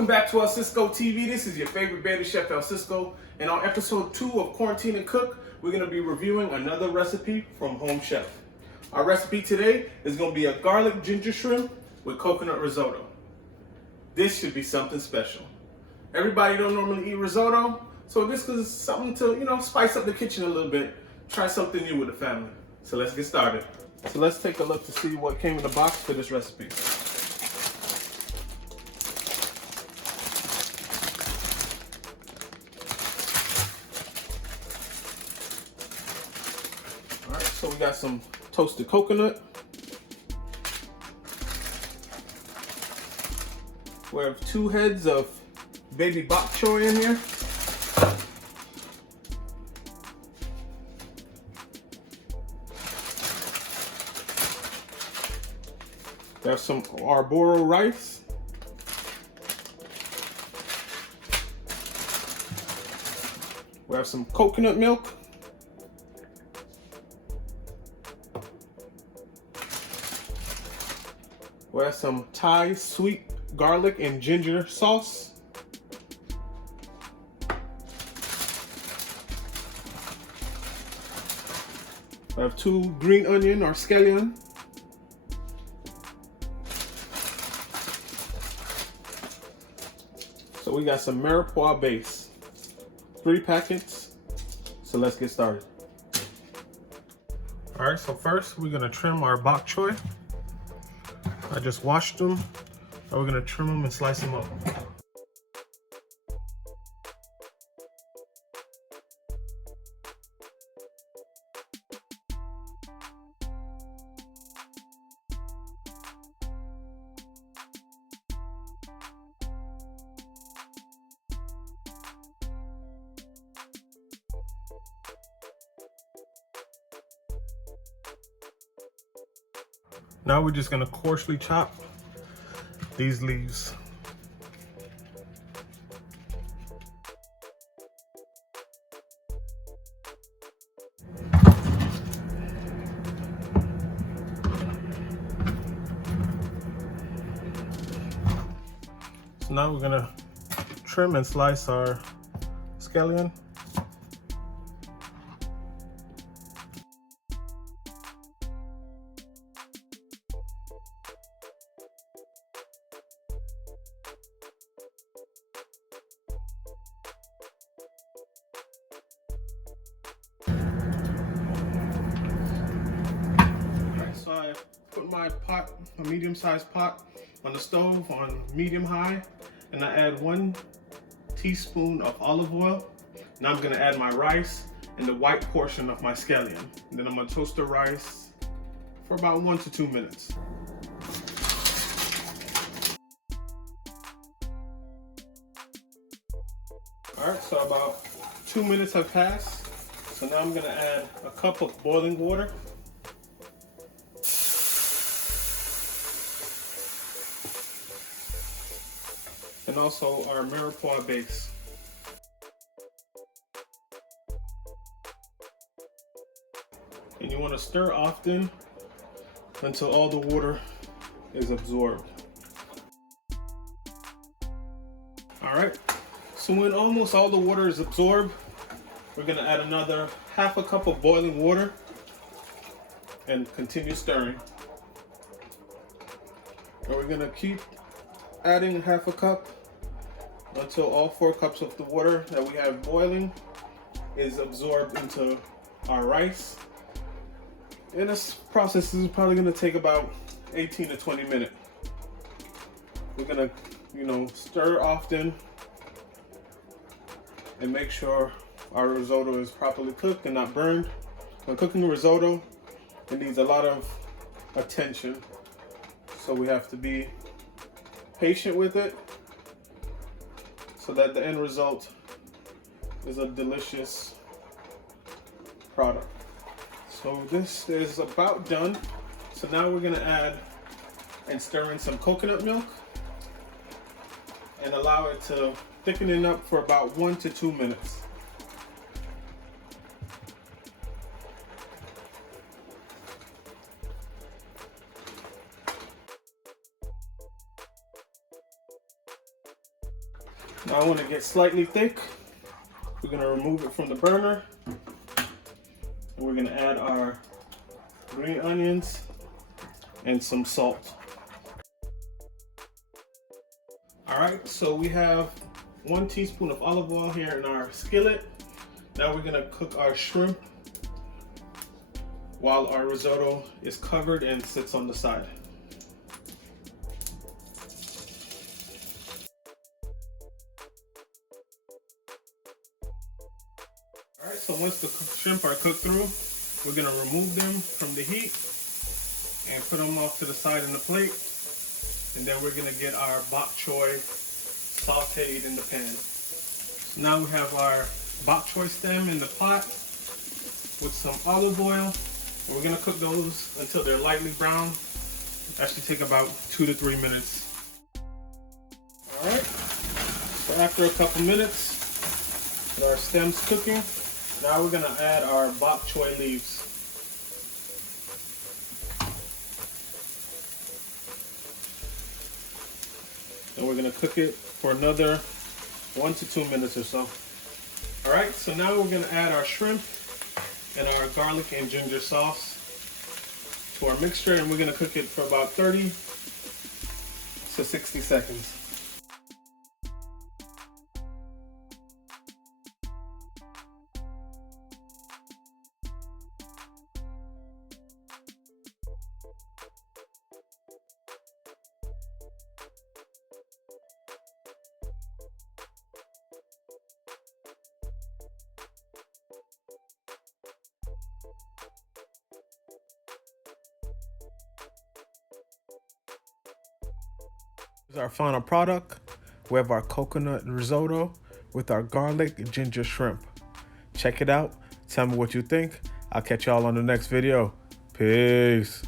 Welcome back to El Cisco TV. This is your favorite beta chef, El Cisco. And on episode 2 of Quarantine and Cook, we're going to be reviewing another recipe from Home Chef. Our recipe today is going to be a garlic ginger shrimp with coconut risotto. This should be something special. Everybody don't normally eat risotto, so this is something to, spice up the kitchen a little bit. Try something new with the family. So let's get started. So let's take a look to see what came in the box for this recipe. Alright, so we got some toasted coconut. We have 2 heads of baby bok choy in here. We have some Arborio rice. We have some coconut milk. We have some Thai sweet garlic and ginger sauce. We have 2 green onion or scallion. So we got some Mirepoix Base, 3 packets. So let's get started. All right, so first we're gonna trim our bok choy. I just washed them, and we're gonna trim them and slice them up. Now we're just gonna coarsely chop these leaves. So now we're gonna trim and slice our scallion. So I put my pot, a medium-sized pot, on the stove on medium-high, and I add 1 teaspoon of olive oil. Now I'm gonna add my rice and the white portion of my scallion. And then I'm gonna toast the rice for about 1 to 2 minutes. All right, so about 2 minutes have passed. So now I'm gonna add a cup of boiling water. And also our Mirepoix base. And you want to stir often until all the water is absorbed. All right, so when almost all the water is absorbed, we're gonna add another half a cup of boiling water and continue stirring. And we're gonna keep adding half a cup until all 4 cups of the water that we have boiling is absorbed into our rice. And this process is probably gonna take about 18 to 20 minutes. We're gonna, stir often and make sure our risotto is properly cooked and not burned. When cooking a risotto, it needs a lot of attention. So we have to be patient with it so that the end result is a delicious product. So this is about done. So now we're gonna add and stir in some coconut milk and allow it to thicken it up for about 1 to 2 minutes. Now when it gets slightly thick, we're gonna remove it from the burner. And we're gonna add our green onions and some salt. All right, so we have 1 teaspoon of olive oil here in our skillet. Now we're gonna cook our shrimp while our risotto is covered and sits on the side. All right, so once the shrimp are cooked through, we're gonna remove them from the heat and put them off to the side in the plate. And then we're gonna get our bok choy sauteed in the pan. So now we have our bok choy stem in the pot with some olive oil. And we're gonna cook those until they're lightly brown. That should take about 2 to 3 minutes. All right, so after a couple minutes, with our stems cooking, now we're gonna add our bok choy leaves. And we're gonna cook it for another 1 to 2 minutes or so. All right, so now we're gonna add our shrimp and our garlic and ginger sauce to our mixture, and we're gonna cook it for about 30 to 60 seconds. Here's our final product. We have our coconut risotto with our garlic ginger shrimp. Check it out. Tell me what you think. I'll catch y'all on the next video. Peace.